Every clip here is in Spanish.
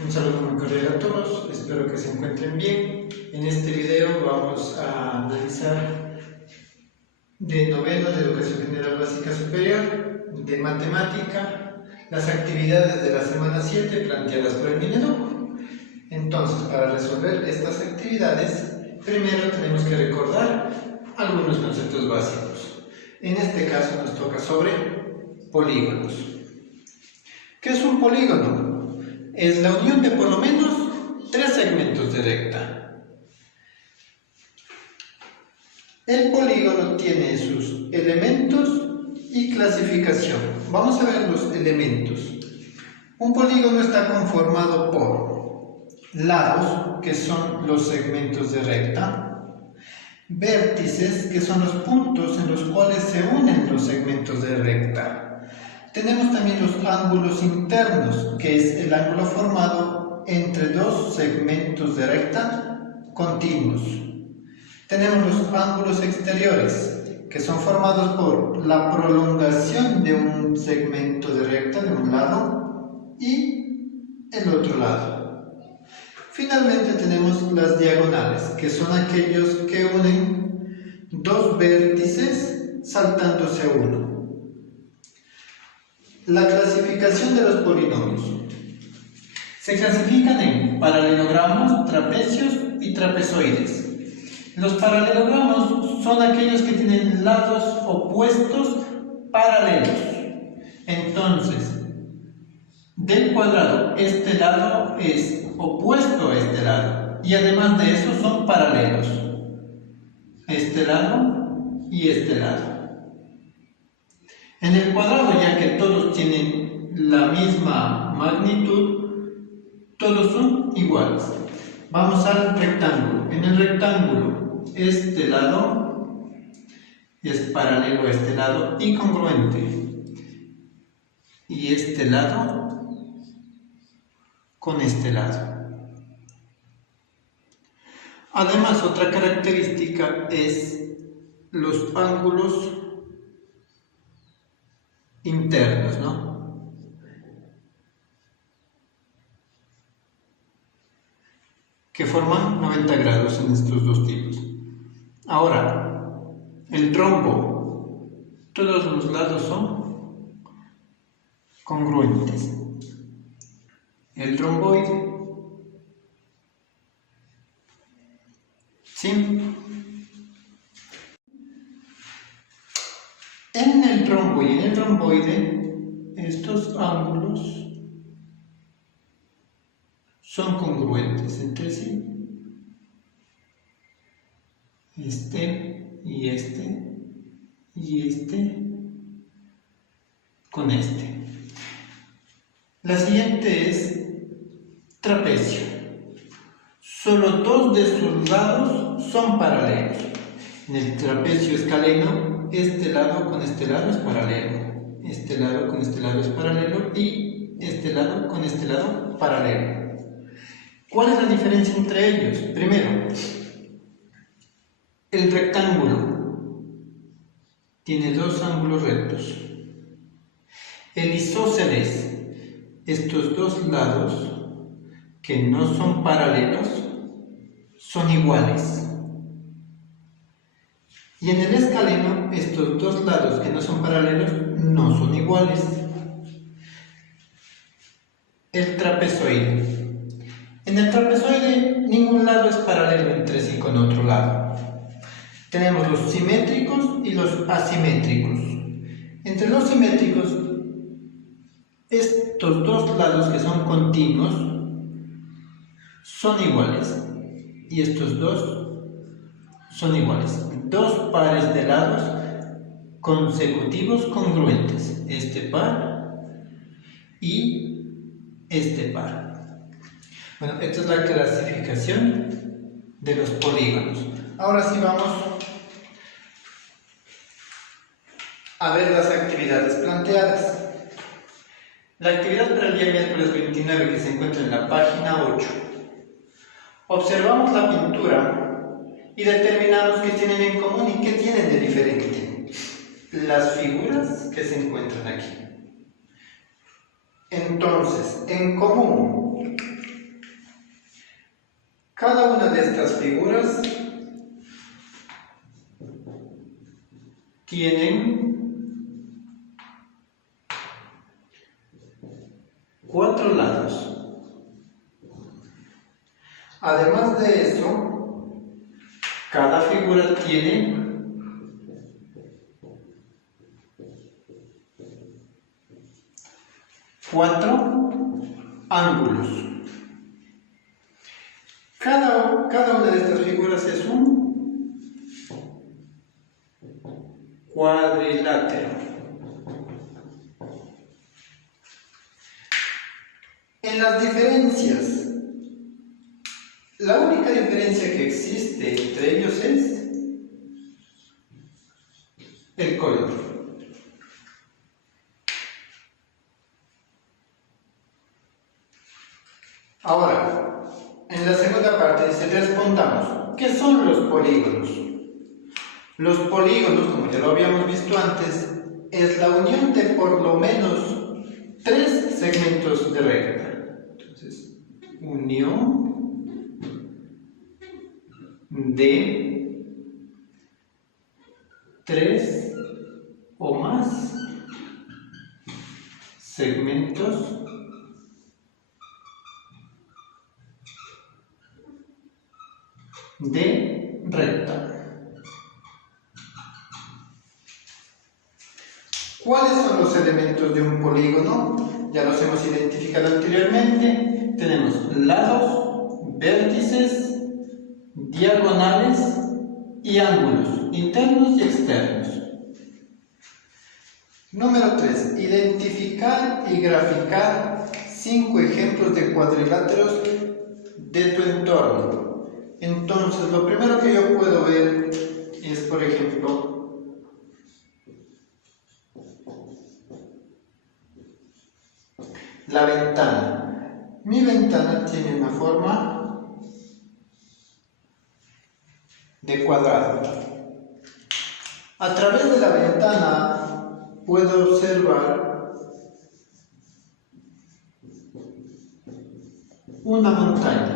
Un saludo muy cordial a todos, espero que se encuentren bien. En este video vamos a analizar de noveno de Educación General Básica Superior, de Matemática, las actividades de la semana 7 planteadas por el Mineduc. Entonces, para resolver estas actividades, primero tenemos que recordar algunos conceptos básicos. En este caso nos toca sobre polígonos. ¿Qué es un polígono? Es la unión de por lo menos tres segmentos de recta. El polígono tiene sus elementos y clasificación. Vamos a ver los elementos. Un polígono está conformado por lados, que son los segmentos de recta, vértices, que son los puntos en los cuales se unen los segmentos de recta. Tenemos también los ángulos internos, que es el ángulo formado entre dos segmentos de recta continuos. Tenemos los ángulos exteriores, que son formados por la prolongación de un segmento de recta de un lado y el otro lado. Finalmente tenemos las diagonales, que son aquellos que unen dos vértices saltándose uno. La clasificación de los polinomios. Se clasifican en paralelogramos, trapecios y trapezoides. Los paralelogramos son aquellos que tienen lados opuestos paralelos. Entonces, del cuadrado, este lado es opuesto a este lado. Y además de eso son paralelos. Este lado y este lado. En el cuadrado, ya que todos tienen la misma magnitud, todos son iguales. Vamos al rectángulo. En el rectángulo, este lado es paralelo a este lado y congruente. Y este lado con este lado. Además, otra característica es los ángulos internos, ¿no? Que forman 90 grados en estos dos tipos. Ahora, el rombo, todos los lados son congruentes. El romboide, ¿sí? En el rombo y en el romboide, estos ángulos son congruentes entre sí. Este y este y este con este. La siguiente es trapecio. Solo dos de sus lados son paralelos. En el trapecio escaleno, este lado con este lado es paralelo, este lado con este lado es paralelo y este lado con este lado paralelo. ¿Cuál es la diferencia entre ellos? Primero, el rectángulo tiene dos ángulos rectos. El isósceles, estos dos lados que no son paralelos son iguales. Y en el escaleno, estos dos lados que no son paralelos no son iguales. El trapezoide. En el trapezoide, ningún lado es paralelo entre sí con otro lado. Tenemos los simétricos y los asimétricos. Entre los simétricos, estos dos lados que son continuos son iguales. Y estos dos son iguales. Dos pares de lados consecutivos congruentes. Este par y este par. Bueno, esta es la clasificación de los polígonos. Ahora sí vamos a ver las actividades planteadas. La actividad para el día miércoles 29 que se encuentra en la página 8. Observamos la pintura y determinamos qué tienen en común y qué tienen de diferente. Las figuras que se encuentran aquí. Entonces, en común, Cada una de estas figuras tienen 4 lados. Además de eso, cada figura tiene 4 ángulos. Cada una de estas figuras es un cuadrilátero. En las diferencias, la única diferencia que existe entre ellos es el color. Ahora, en la segunda parte dice, respondamos, ¿qué son los polígonos? Los polígonos, como ya lo habíamos visto antes, es la unión de por lo menos 3 segmentos de recta. Entonces, unión de 3 o más segmentos de recta. ¿Cuáles son los elementos de un polígono? Ya los hemos identificado anteriormente. Tenemos lados, vértices, diagonales y ángulos internos y externos. Número 3. Identificar y graficar 5 ejemplos de cuadriláteros de tu entorno. Entonces, lo primero que yo puedo ver es, por ejemplo, la ventana. Mi ventana tiene una forma de cuadrado. A través de la ventana puedo observar una montaña.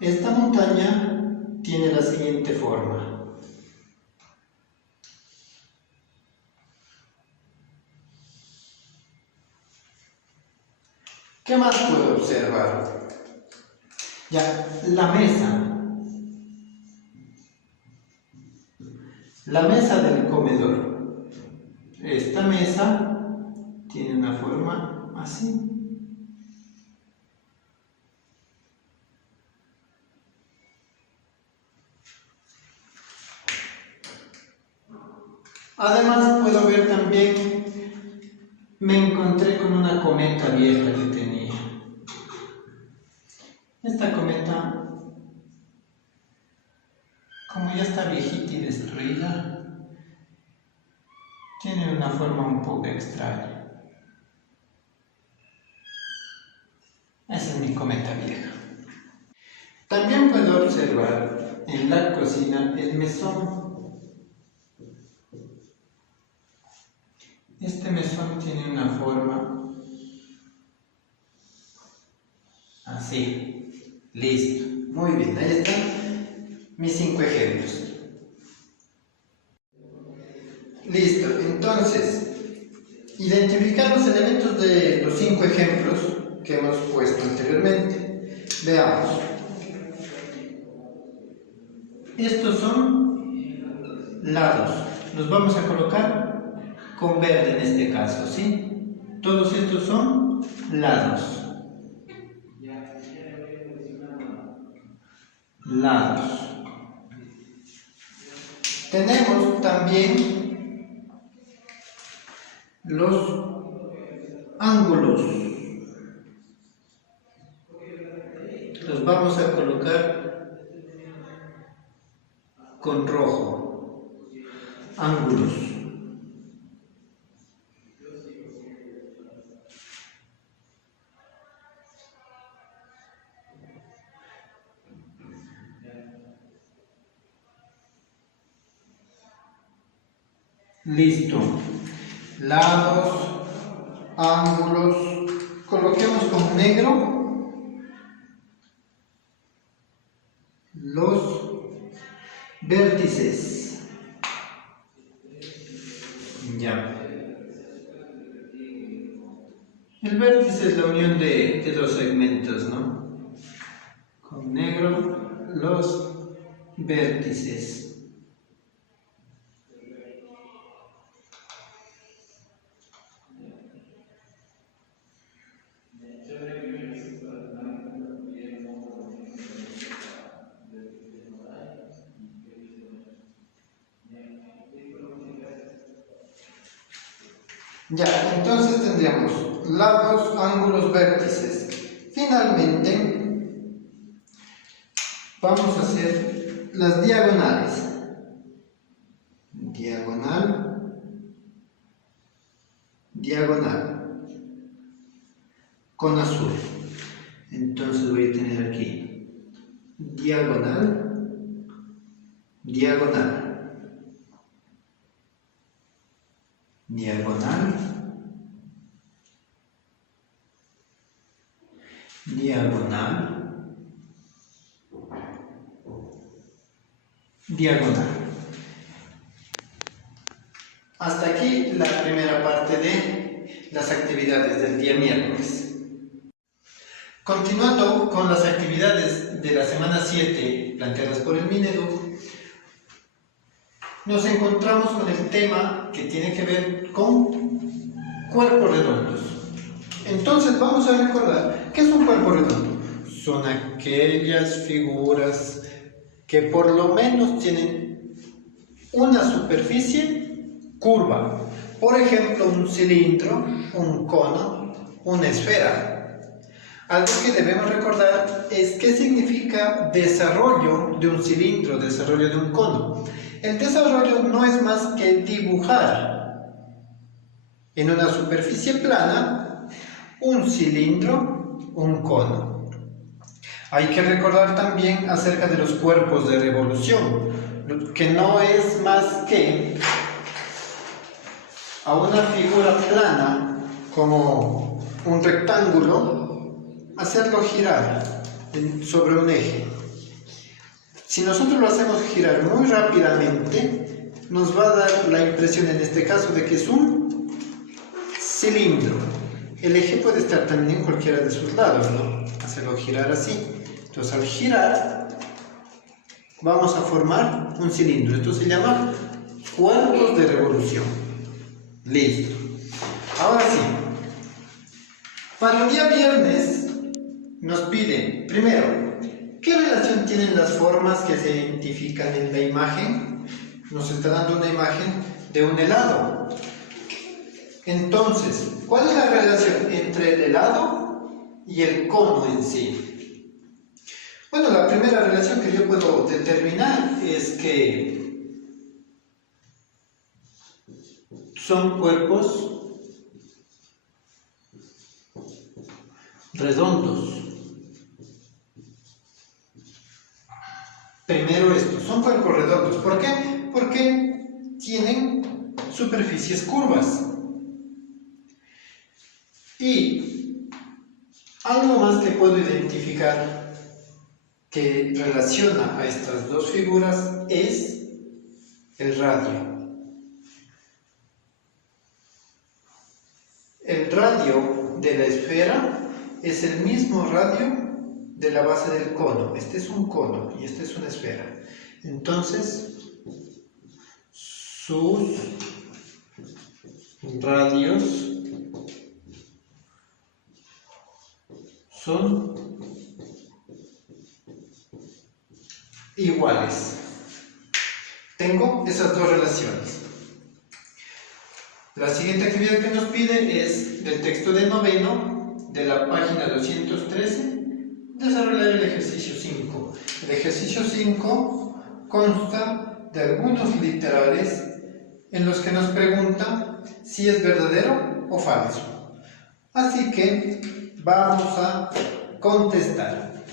Esta montaña tiene la siguiente forma. ¿Qué más puedo observar? Ya, la mesa. La mesa del comedor. Esta mesa tiene una forma así. Además puedo ver también, me encontré con una cometa vieja que tenía. Esta cometa, como ya está viejita y destruida, tiene una forma un poco extraña. Esa es mi cometa vieja. También puedo observar en la cocina el mesón. Este mesón tiene una forma así. Listo. Muy bien, ahí están mis 5 ejemplos. Listo, entonces, identificar los elementos de los 5 ejemplos que hemos puesto anteriormente. Veamos. Estos son lados. Los vamos a colocar con verde en este caso, ¿sí? Todos estos son lados. Lados. Tenemos también los ángulos. Los vamos a colocar con rojo. Ángulos. Listo. Lados, ángulos. Coloquemos con negro vértices. Ya. El vértice es la unión de dos segmentos, ¿no? Con negro, los vértices. Ya, entonces tendríamos lados, ángulos, vértices. Finalmente, vamos a hacer las diagonales. Diagonal, diagonal, con azul. Entonces voy a tener aquí diagonal, diagonal. Diagonal, diagonal, diagonal. Hasta aquí la primera parte de las actividades del día miércoles. Continuando con las actividades de la semana 7 planteadas por el Mineduc, nos encontramos con el tema que tiene que ver con cuerpos redondos. Entonces vamos a recordar, ¿qué es un cuerpo redondo? Son aquellas figuras que por lo menos tienen una superficie curva. Por ejemplo, un cilindro, un cono, una esfera. Algo que debemos recordar es qué significa desarrollo de un cilindro, desarrollo de un cono. El desarrollo no es más que dibujar en una superficie plana un cilindro, un cono. Hay que recordar también acerca de los cuerpos de revolución, que no es más que a una figura plana como un rectángulo, hacerlo girar sobre un eje. Si nosotros lo hacemos girar muy rápidamente, nos va a dar la impresión en este caso de que es un cilindro. El eje puede estar también en cualquiera de sus lados, ¿no? Hacerlo girar así. Entonces al girar vamos a formar un cilindro. Esto se llama cuerpos de revolución. Listo. Ahora sí. Para el día viernes nos piden, primero, ¿qué relación tienen las formas que se identifican en la imagen? Nos está dando una imagen de un helado. Entonces, ¿cuál es la relación entre el helado y el cono en sí? Bueno, la primera relación que yo puedo determinar es que son cuerpos redondos. Primero estos, son cuerpos redondos. ¿Por qué? Porque tienen superficies curvas. Y algo más que puedo identificar que relaciona a estas dos figuras es el radio. El radio de la esfera es el mismo radio de la base del cono. Este es un cono y esta es una esfera. Entonces, sus radios son iguales. Tengo esas dos relaciones. La siguiente actividad que nos pide es del texto de noveno, de la página 213, desarrollar el ejercicio 5. El ejercicio 5 consta de algunos literales en los que nos preguntan si es verdadero o falso. Así que vamos a contestar.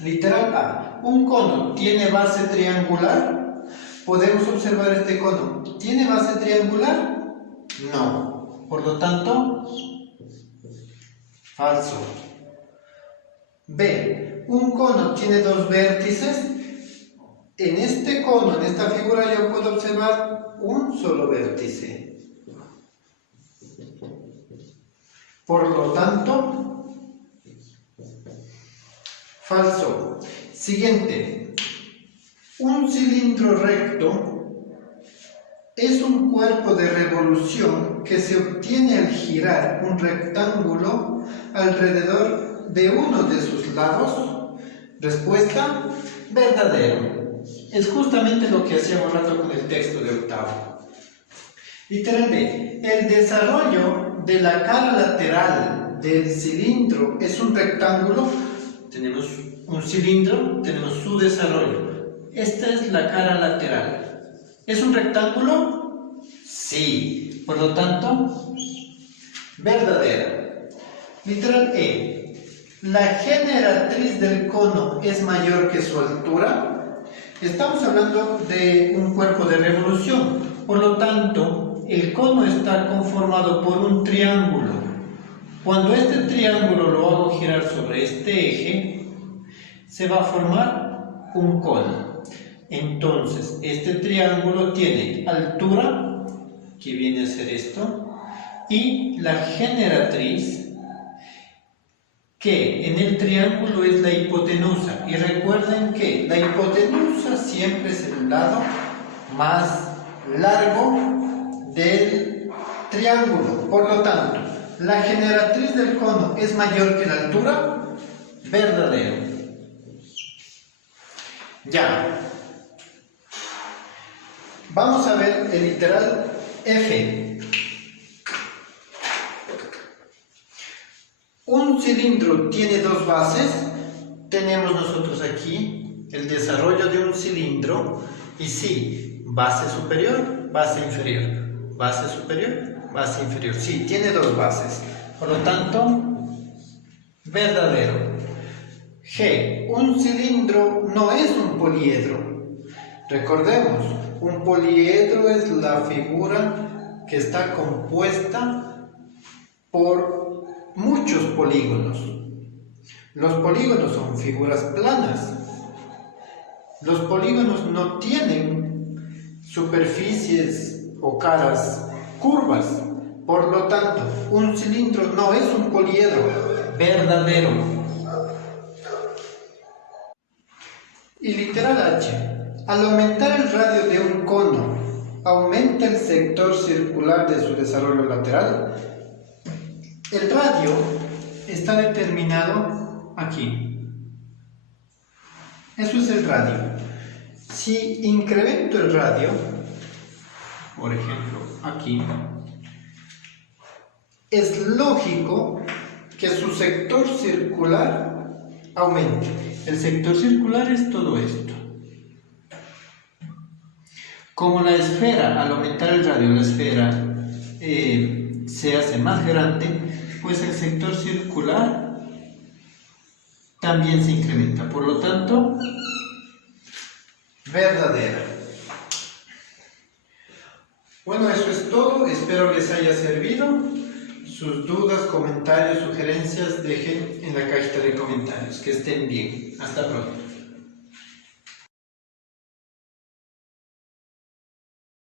Literal A. ¿Un cono tiene base triangular? Podemos observar este cono. ¿Tiene base triangular? No. Por lo tanto, falso. B. ¿Un cono tiene dos vértices? En este cono, en esta figura, yo puedo observar un solo vértice. Por lo tanto, falso. Siguiente. Un cilindro recto es un cuerpo de revolución que se obtiene al girar un rectángulo alrededor de uno de sus lados. Respuesta: verdadero. Es justamente lo que hacíamos rato con el texto de octavo. Literal B. El desarrollo de la cara lateral del cilindro es un rectángulo. Tenemos un cilindro, tenemos su desarrollo. Esta es la cara lateral. ¿Es un rectángulo? Sí. Por lo tanto, verdadera. Literal E. ¿La generatriz del cono es mayor que su altura? Estamos hablando de un cuerpo de revolución. Por lo tanto, el cono está conformado por un triángulo. Cuando este triángulo lo hago girar sobre este eje, se va a formar un cono. Entonces, este triángulo tiene altura, que viene a ser esto, y la generatriz, que en el triángulo es la hipotenusa. Y recuerden que la hipotenusa siempre es el lado más largo del triángulo. Por lo tanto, la generatriz del cono es mayor que la altura. Verdadero. Ya. Vamos a ver el literal F. Un cilindro tiene dos bases. Tenemos nosotros aquí el desarrollo de un cilindro. Y sí, base superior, base inferior. Base superior, base inferior. Sí, tiene dos bases. Por lo tanto, verdadero. G. Un cilindro no es un poliedro. Recordemos, un poliedro es la figura que está compuesta por muchos polígonos. Los polígonos son figuras planas. Los polígonos no tienen superficies o caras curvas. Por lo tanto, un cilindro no es un poliedro. Verdadero. Y literal H. Al aumentar el radio de un cono, aumenta el sector circular de su desarrollo lateral. El radio está determinado aquí. Eso es el radio. Si incremento el radio, por ejemplo, aquí, es lógico que su sector circular aumente. El sector circular es todo esto. Como la esfera, al aumentar el radio, la esfera se hace más grande, pues el sector circular también se incrementa. Por lo tanto, verdadera. Bueno, eso es todo. Espero les haya servido. Sus dudas, comentarios, sugerencias, dejen en la cajita de comentarios. Que estén bien. Hasta pronto.